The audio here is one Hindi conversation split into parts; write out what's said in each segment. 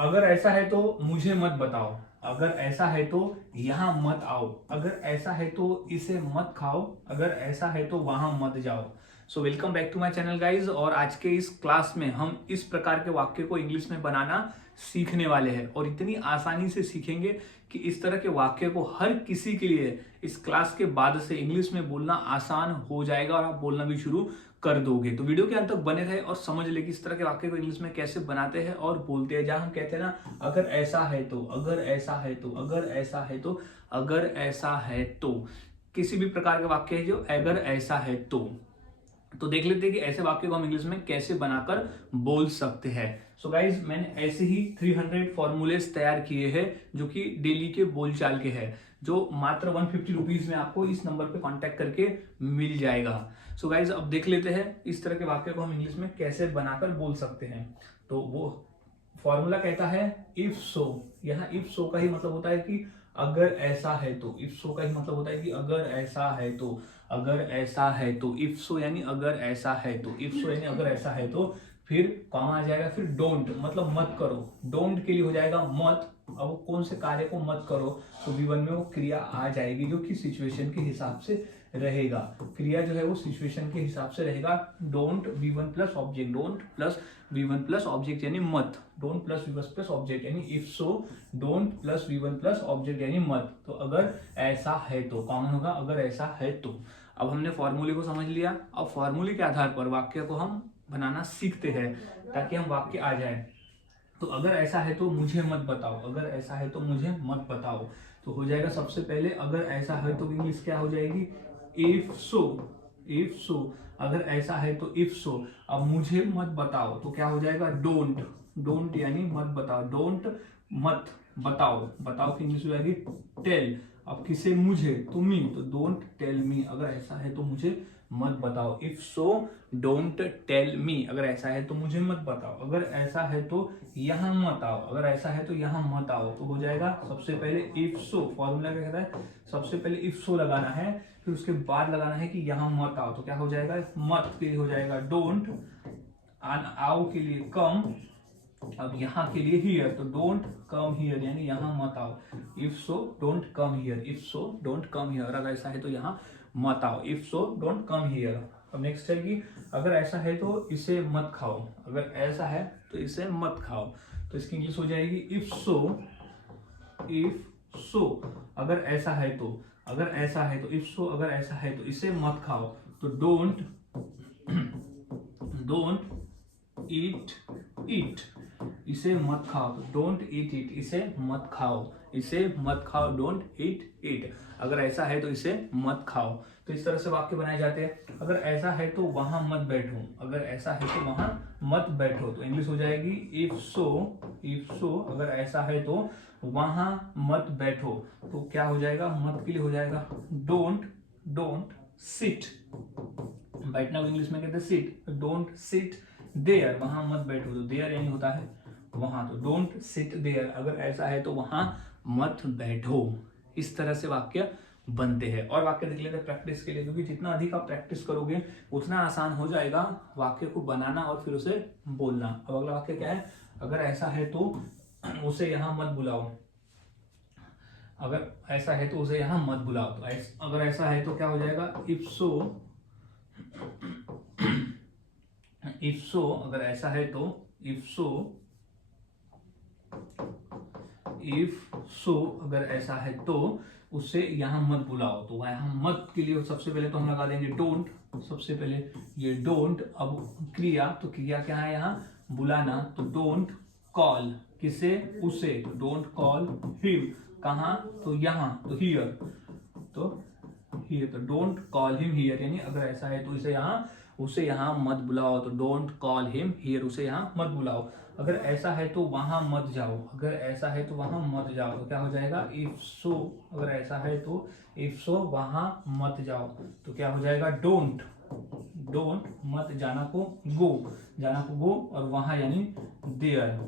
अगर ऐसा है तो मुझे मत बताओ, अगर ऐसा है तो यहाँ मत आओ, अगर ऐसा है तो इसे मत खाओ, अगर ऐसा है तो वहां मत जाओ। So welcome back to my channel guys. और आज के इस क्लास में हम इस प्रकार के वाक्य को इंग्लिश में बनाना सीखने वाले हैं और इतनी आसानी से सीखेंगे कि इस तरह के वाक्य को हर किसी के लिए इस क्लास के बाद से इंग्लिश में बोलना आसान हो जाएगा और आप बोलना भी शुरू कर दोगे। तो वीडियो के अंत तक बने रहे और समझ ले कि इस तरह के वाक्य को इंग्लिश में कैसे बनाते हैं और बोलते हैं। जहां हम कहते हैं ना, अगर ऐसा है तो, अगर ऐसा है तो, अगर ऐसा है तो, अगर ऐसा है तो, किसी भी प्रकार का वाक्य है जो अगर ऐसा है तो देख लेते हैं कि ऐसे वाक्य को हम इंग्लिश में कैसे बनाकर बोल सकते हैं। सो गाइज, मैंने ऐसे ही 300 फॉर्मूलेस तैयार किए हैं जो कि डेली के बोलचाल के हैं, जो मात्र 150 रुपीज में आपको इस नंबर पे कांटेक्ट करके मिल जाएगा। सो गाइज, अब देख लेते हैं इस तरह के वाक्य को हम इंग्लिश में कैसे बनाकर बोल सकते हैं। तो वो फॉर्मूला कहता है इफ सो। यहाँ इफ सो का ही मतलब होता है कि अगर ऐसा है तो। इफ सो का ही मतलब होता है कि अगर ऐसा है तो, अगर ऐसा है तो। इफ सो यानी अगर ऐसा है तो, इफ सो यानी अगर ऐसा है तो। फिर कॉमा आ जाएगा, फिर डोंट मतलब मत करो। डोंट के लिए हो जाएगा मत। अब कौन से कार्य को मत करो, तो V1 में वो क्रिया आ जाएगी जो कि सिचुएशन के हिसाब से रहेगा। क्रिया जो है वो सिचुएशन के हिसाब से रहेगा। Don't V1 plus object, don't plus V1 plus object यानी मत। Don't plus V1 plus object यानी if so. Don't plus V1 plus object यानी मत। तो अगर ऐसा है तो कॉमन होगा, अगर ऐसा है तो। अब हमने फॉर्मूले को समझ लिया। अब फॉर्मूले के आधार पर वाक्य को हम बनाना सीखते हैं ताकि हम वाक्य आ जाए। तो अगर ऐसा है तो मुझे मत बताओ, अगर ऐसा है तो मुझे मत बताओ। तो हो जाएगा सबसे पहले अगर ऐसा है तो इंग्लिश क्या हो जाएगी, इफ सो। इफ सो, अगर ऐसा है तो इफ सो। अब मुझे मत बताओ तो क्या हो जाएगा, डोंट। डोंट यानी मत बताओ, डोंट मत बताओ। बताओ की इंग्लिश हो जाएगी टेल। अब किसे, मुझे, तो मी, तो डोंट टेल मी। अगर ऐसा है तो मुझे मत बताओ। If so don't tell me, अगर ऐसा है तो मुझे मत बताओ। अगर ऐसा है तो यहां मत आओ, अगर ऐसा है तो यहां मत आओ। तो हो जाएगा सबसे पहले इफ सो। फॉर्मूला क्या कहता है, सबसे पहले इफ सो लगाना है, फिर उसके बाद लगाना है कि यहां मत आओ। तो क्या हो जाएगा, मत के लिए हो जाएगा डोंट, आओ के लिए कम, अब यहाँ के लिए हियर, तो डोंट कम हियर यानी यहाँ मत आओ। If so don't come here, if so don't come here. अगर ऐसा है तो यहाँ मत आओ, if so don't come here. अब नेक्स्ट है कि अगर ऐसा है तो इसे मत खाओ, अगर ऐसा है तो इसे मत खाओ। तो इसकी इंग्लिश हो जाएगी इफ सो। इफ सो, अगर ऐसा है तो, अगर ऐसा है तो। इफ सो, अगर ऐसा है तो इसे मत खाओ। तो डोंट डोंट ईट इट, इसे मत खाओ। तो डोंट ईट इट, इसे मत खाओ, इसे मत खाओ, डोंट ईट इट। अगर ऐसा है तो इसे मत खाओ। तो इस तरह से वाक्य बनाए जाते हैं। अगर ऐसा है तो वहां मत बैठो, अगर ऐसा है तो वहां मत बैठो। तो इंग्लिश हो जाएगी इफ सो। इफ सो, अगर ऐसा है तो वहां मत बैठो। तो क्या हो जाएगा, मत के लिए हो जाएगा डोंट, डोंट सिट। बैठना को इंग्लिश में कहते हैं सिट। डोंट सिट देयर, वहां मत बैठो। तो देयर यानी होता है वहां, तो डोंट सिट देयर, अगर ऐसा है तो वहां मत बैठो। इस तरह से वाक्य बनते हैं। और वाक्य देख लेते हैं प्रैक्टिस के लिए, क्योंकि जितना अधिक आप प्रैक्टिस करोगे उतना आसान हो जाएगा वाक्य को बनाना और फिर उसे बोलना। अब अगला वाक्य क्या है, अगर ऐसा है तो उसे यहां मत बुलाओ, अगर ऐसा है तो उसे यहां मत बुलाओ। तो अगर ऐसा है तो क्या हो जाएगा, इफ सो। इफ सो, अगर ऐसा है तो, इफ सो, इफ सो, अगर ऐसा है तो उसे यहां मत बुलाओ। तो यहां मत के लिए सबसे पहले तो हम लगा देंगे डोंट। सबसे पहले ये डोंट। अब क्रिया, तो क्रिया क्या है यहाँ, बुलाना। तो डोंट कॉल, किसे, उसे। तो डोंट कॉल हिम, कहा, तो यहाँ, तो हियर। तो हियर, तो डोंट कॉल हिम हियर यानी अगर ऐसा है तो इसे यहाँ, उसे यहाँ मत बुलाओ। तो डोंट कॉल हिम हियर, उसे यहाँ मत बुलाओ। अगर ऐसा है तो वहां मत जाओ, अगर ऐसा है तो वहां मत जाओ। तो क्या हो जाएगा, इफ सो, अगर ऐसा है तो इफ सो वहां मत जाओ। तो क्या हो जाएगा, डोंट, डोंट मत, जाना को गो, जाना को गो, और वहां यानी देयर,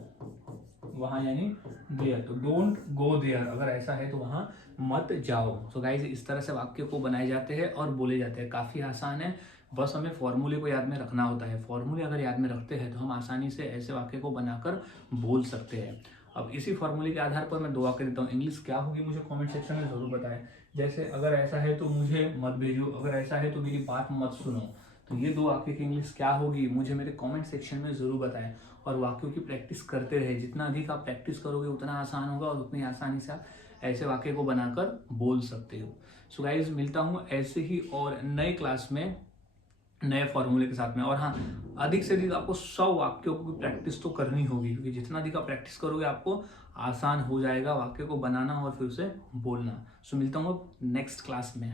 वहां यानी देयर। तो डोंट गो देयर, अगर ऐसा है तो वहां मत जाओ। सो गाइज, इस तरह से वाक्य को बनाए जाते हैं और बोले जाते हैं। काफी आसान है, बस हमें फॉर्मूले को याद में रखना होता है। फॉर्मूले अगर याद में रखते हैं तो हम आसानी से ऐसे वाक्य को बनाकर बोल सकते हैं। अब इसी फॉर्मूले के आधार पर मैं 2 वाक्य देता हूँ। इंग्लिश क्या होगी मुझे कमेंट सेक्शन में ज़रूर बताएं। जैसे अगर ऐसा है तो मुझे मत भेजो, अगर ऐसा है तो मेरी बात मत सुनो। तो ये 2 वाक्य की इंग्लिश क्या होगी मुझे मेरे कमेंट सेक्शन में ज़रूर बताएं। और वाक्यों की प्रैक्टिस करते रहे। जितना अधिक आप प्रैक्टिस करोगे उतना आसान होगा और उतनी आसानी से आप ऐसे वाक्य को बनाकर बोल सकते हो। सो गाइज, मिलता हूँ ऐसे ही और नए क्लास में नए फॉर्मूले के साथ में। और हाँ, अधिक से अधिक आपको 100 वाक्यों की प्रैक्टिस तो करनी होगी, क्योंकि जितना अधिक आप प्रैक्टिस करोगे आपको आसान हो जाएगा वाक्य को बनाना और फिर उसे बोलना। सो मिलता हूँ अब नेक्स्ट क्लास में।